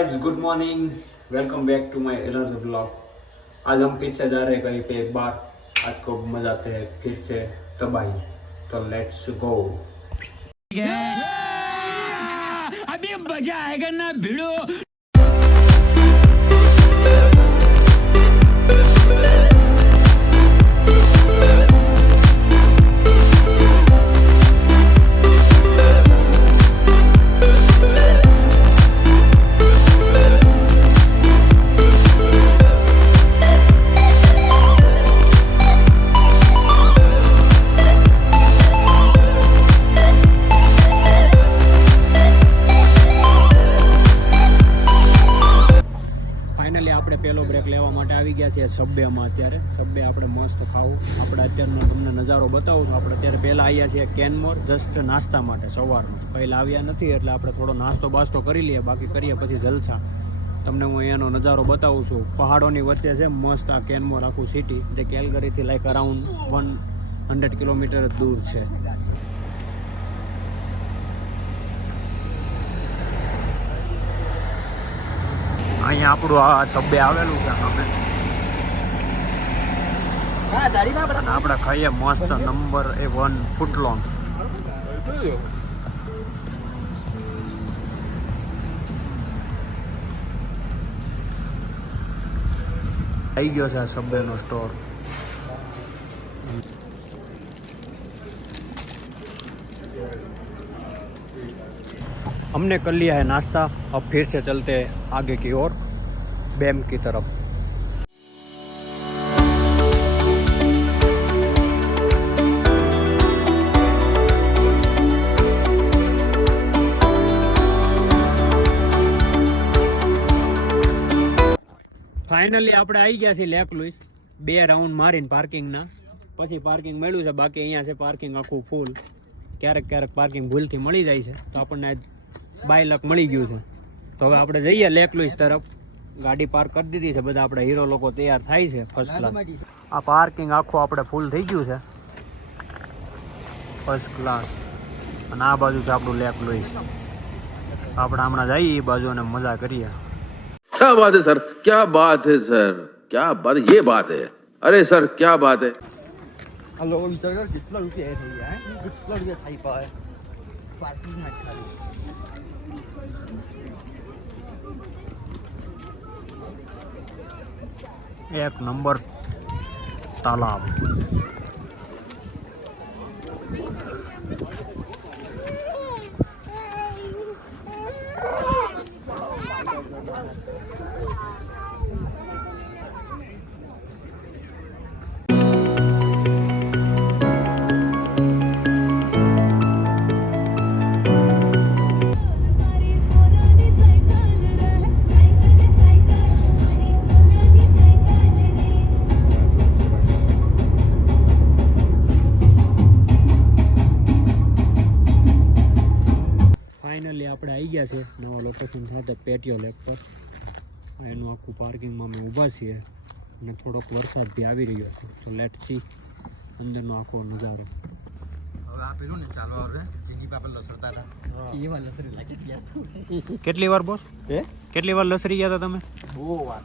Guys, good morning. Welcome back to my another blog. आज हम फिर से जा रहे हैं कहीं पे एक बार। आज को मजाते हैं फिर से तबाही। तो लेट्स गो। अभी मजा आएगा ना भिड़ो। આપણે પહેલો બ્રેક લેવા માટે આવી ગયા છીએ સબ્બેમાં। અત્યારે સબ્બે આપણે મસ્ત ખાવું। આપણે અત્યારનો તમને નજારો બતાવું છું। આપણે અત્યારે પહેલાં આવ્યા છીએ કેનમોર જસ્ટ નાસ્તા માટે સવારનું। પહેલાં આવ્યા નથી એટલે આપણે થોડો નાસ્તો બાસ્તો કરી લઈએ, બાકી કરીએ પછી જલસા। તમને હું અહીંયાનો નજારો બતાવું છું। પહાડોની વચ્ચે છે મસ્ત આ કેનમોર આખું સિટી, જે કેલગરીથી લાઈક અરાઉન્ડ 100 કિલોમીટર દૂર છે। અહીંયા આપણું આ સબ્બે આવેલું છે સામે, આપણે ખાઈએ મસ્ત નંબર 1 ફૂટલોંગ। આવી ગયો છે આ સબ્બેનો સ્ટોર। हमने कर लिया है नाश्ता। अब फिर से चलते आगे की ओर, बैम की तरफ। फाइनली આપણે આવી ગયા છીએ લેક લુઈસ। 2 રાઉન્ડ મારીને પાર્કિંગના પછી પાર્કિંગ મળ્યું છે। બાકી અહીંયા છે પાર્કિંગ આખું ફૂલ। ક્યારેક ક્યારેક પાર્કિંગ ભૂલથી મળી જાય છે, તો આપણને બાય લક મળી ગયું છે। તો હવે આપણે જઈએ લેક લુઈસ તરફ। ગાડી પાર્ક કરી દીધી છે, બધા આપણે હીરો લોકો તૈયાર થાય છે ફર્સ્ટ ક્લાસ। આ પાર્કિંગ આખું આપણે ફૂલ થઈ ગયું છે ફર્સ્ટ ક્લાસ। અને આ બાજુ છે આપણું લેક લુઈસ। આપણે હમણાં જઈએ એ બાજુ અને મજા કરીએ। क्या बात है सर, क्या बात है सर, क्या बात, ये बात है। अरे सर क्या बात है। हेलो विचार कर कितना रुपया થઈ ગયા હે, કેટલા રૂપિયા થઈ પાય પાર્કિંગ માં ખાલી। एक नंबर तालाब। આપણે આવી ગયા છે નવા લોકેશન સાથે પેટીઓ લેક પર। એનું આખું પાર્કિંગમાં અમે ઊભા છીએ અને થોડોક વરસાદ બી આવી રહ્યો છે। તો લેટ સી અંદરનો આખો નજારો। હવે આ પેલું ને ચાલવા આવે જિંદગી પાપલ લસરતા હતા કે એવા લસરી લાગી ગયા તું। કેટલી વાર બોસ કેટલી વાર લસરી ગયા હતા તમે? બહુ વાર।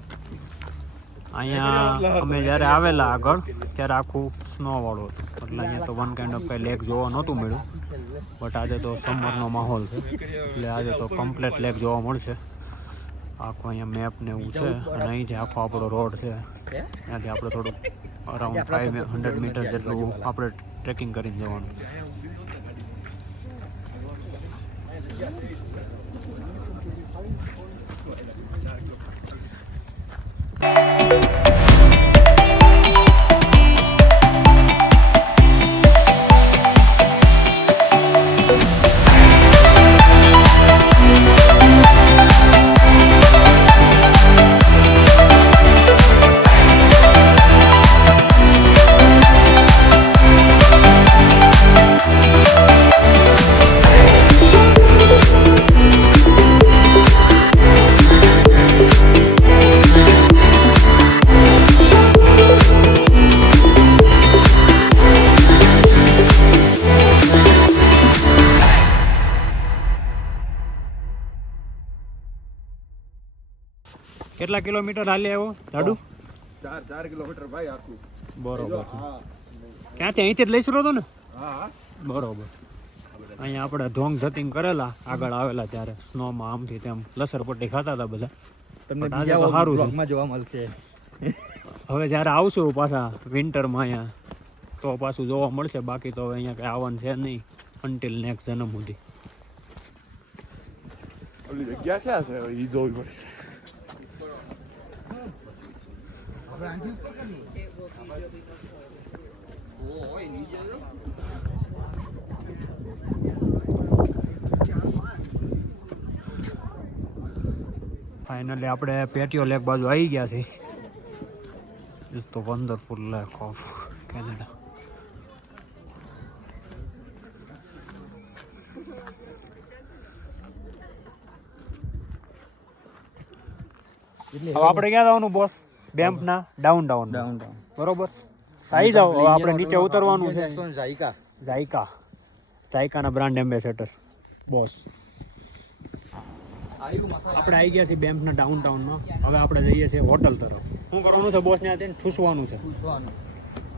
અહીંયા અમે જ્યારે આવેલા આગળ ત્યારે આખું સ્નો વાળું હતું, એટલે અહીંયા તો વન કાઇન્ડ ઓફ કઈ લેક જોવા નહોતું મળ્યું। બટ આજે તો સમરનો માહોલ છે એટલે આજે તો કમ્પ્લીટ લેક જોવા મળશે। આખો અહીંયા મેપ ને એવું છે અને અહીંથી આખો આપણો રોડ છે, ત્યાંથી આપણે થોડુંક અરાઉન્ડ 500 મીટર જેટલું આપણે ટ્રેકિંગ કરીને જવાનું। કેટલા કિલોમીટર હાલે આવ્યો જાડુ? 4 કિલોમીટર ભાઈ આખું. બરોબર. હા ક્યાંથી અહીંથી જ લઈશું હતો ને? હા બરોબર. અહીંયા આપણે ધોંગ ધતિંગ કરેલા આગળ આવેલા ત્યારે સ્નોમાં આમથી તેમ લસરપટ્ટી ખાતા હતા બધા. તમને પણ આજે તો સારું છે. બ્લોગમાં જોવા મળશે. હવે જ્યારે આવશું પાછા વિન્ટરમાં અહીંયા તો પાછું જોવા મળશે. બાકી તો હવે અહીંયા કંઈ આવવાનું છે નહીં અન્ટિલ નેક્સ્ટ જન્મ સુધી. ઓલી જગ્યા ક્યાં છે ઈ જોવી પડે. ફાઇનલી આપણે પેટીઓ લેક બાજુ આવી ગયા છે. ઇઝ તો વન્ડરફુલ લેક ઓફ કેનેડા. હવે આપણે ક્યાં જવાનું બોસ? બેમ્પના ડાઉન બરોબર. આવી જાઓ. હવે આપણે નીચે ઉતરવાનું છે. જાયકાના બ્રાન્ડ એમ્બેસેડર બોસ. આપણે આવી ગયા છીએ બેમ્પના ડાઉનટાઉનમાં. હવે આપણે જઈએ છીએ હોટલ તરફ. શું કરવાનું છે બોસ? ત્યાં જઈને ઠૂસવાનું છે.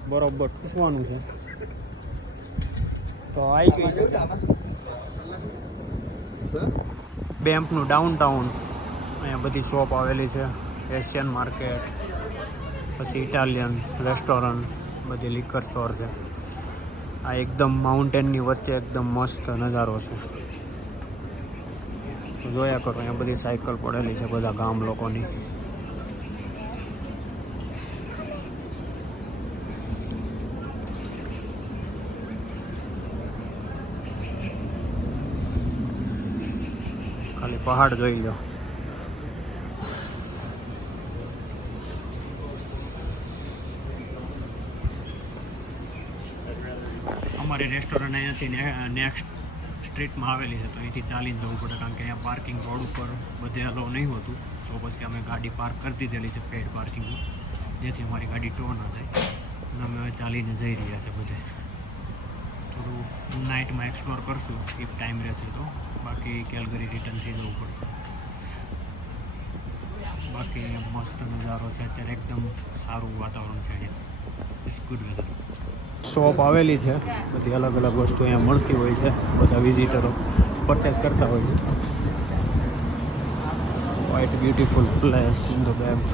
બરોબર, ઠૂસવાનું છે. તો આવી ગઈ છે બેમ્પનું ડાઉનટાઉન. અહીંયા બધી શોપ આવેલી છે. એશિયન માર્કેટ, પછી ઇટાલિયન રેસ્ટોરન્ટ, બધી લિકર સ્ટોર છે. આ એકદમ માઉન્ટેનની વચ્ચે એકદમ મસ્ત નજારો છે. જોયા કરો અહીંયા બધી સાયકલ પડેલી છે બધા ગામ લોકોની. ખાલી પહાડ જોઈ લો. અમારી રેસ્ટોરન્ટ અહીંયાથી નેક્સ્ટ સ્ટ્રીટમાં આવેલી છે તો અહીંથી ચાલીને જવું પડે કારણ કે અહીંયા પાર્કિંગ રોડ ઉપર બધે અલાઉ નહીં હોતું. તો પછી અમે ગાડી પાર્ક કરી દીધેલી છે પેડ પાર્કિંગમાં, જેથી અમારી ગાડી ટો ન થાય. અને અમે હવે ચાલીને જઈ રહ્યા છે બધે. થોડું નાઇટમાં એક્સપ્લોર કરશું ઇફ ટાઈમ રહેશે તો. બાકી કેલગરી રિટર્ન થઈ જવું પડશે. બાકી મસ્ત નજારો છે અત્યારે. એકદમ સારું વાતાવરણ છે અહીંયા. It's good weather. શોપ આવેલી છે બધી અલગ અલગ વસ્તુ અહીંયા મળતી હોય છે. બધા વિઝિટરો પરચેસ કરતા હોય છે. Quite beautiful place in the બેમ્પ.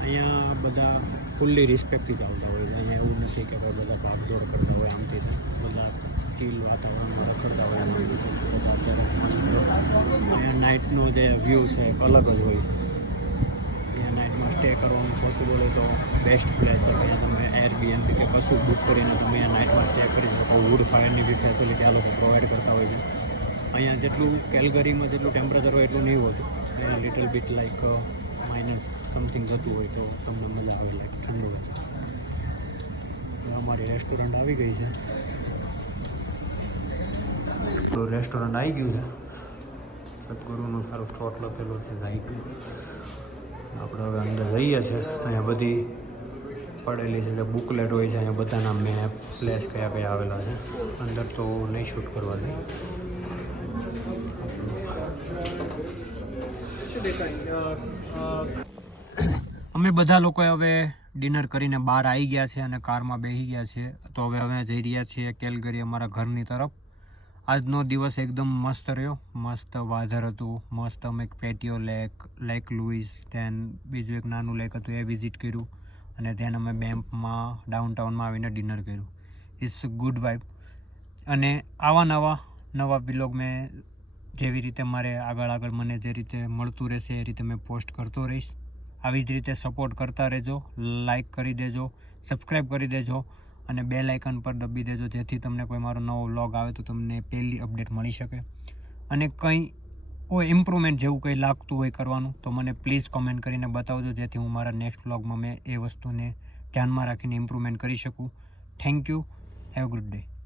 અહીંયા બધા ફૂલ્લી રિસ્પેક્ટથી ચાલતા હોય છે. અહીંયા એવું નથી કે ભાઈ બધા ભાગદોડ કરતા હોય આમથી બધા ચીલ વાતાવરણમાં રખડતા હોય. અત્યારે મસ્ત અહીંયા નાઇટનો જે વ્યૂ છે એક અલગ જ હોય છે. અહીંયા નાઇટમાં સ્ટે કરવાનું પોસિબલ હોય તો બેસ્ટ પ્લેસ છે. અહીંયા તમે એરબીએનબી કે કશું બુક કરીને તમે અહીંયા નાઇટમાં સ્ટે કરી શકો. વુડ ફાયરની બી ફેસિલિટી આ લોકો પ્રોવાઈડ કરતા હોય છે. અહીંયા જેટલું કેલગરીમાં જેટલું ટેમ્પરેચર હોય એટલું નહીં હોતું. અહીંયા little bit like minus something જતું હોય તો તમને મજા આવે લાઈક ઠંડુ હોય. અમારી રેસ્ટોરન્ટ આવી ગઈ છે. તો રેસ્ટોરન્ટ આવી ગયું છે. સદગુરુનું સારું સ્ટોટ લખેલું છે જાયકા. આપણે હવે અંદર જઈએ છીએ. અહીંયા બધી પડેલી છે બુકલેટ હોય છે. અહીંયા બધાના મેપ પ્લેસ કયા કયા આવેલા છે. અંદર તો નહીં શૂટ કરવા દે. અમે બધા લોકોએ હવે ડિનર કરીને બહાર આવી ગયા છે અને કારમાં બેસી ગયા છીએ. તો હવે જઈ રહ્યા છીએ કેલગરી અમારા ઘરની તરફ. આજનો દિવસ એકદમ મસ્ત રહ્યો. મસ્ત વાધર હતું. મસ્ત અમે એક પેટીઓ લેક લુઈસ, ધેન બીજું એક નાનું લેક હતું એ વિઝિટ કર્યું. અને ધેન અમે બેમ્પમાં ડાઉનટાઉનમાં આવીને ડિનર કર્યું. It's good vibe. અને આવા નવા વ્લોગ મેં જેવી રીતે મારે આગળ મને જે રીતે મળતું રહેશે એ રીતે મેં પોસ્ટ કરતો રહીશ. આવી જ રીતે સપોર્ટ કરતા રહેજો. લાઈક કરી દેજો, સબસ્ક્રાઈબ કરી દેજો અને બેલ આઇકન પર દબી દેજો જેથી તમને કોઈ મારો નવો વ્લોગ આવે તો તમને પહેલી અપડેટ મળી શકે. અને કંઈ ઇમ્પ્રુવમેન્ટ જેવું કંઈ લાગતું હોય કરવાનું તો મને પ્લીઝ કોમેન્ટ કરીને બતાવજો જેથી હું મારા નેક્સ્ટ વ્લોગમાં મેં એ વસ્તુને ધ્યાનમાં રાખીને ઇમ્પ્રુવમેન્ટ કરી શકું. Thank you. Have a good day.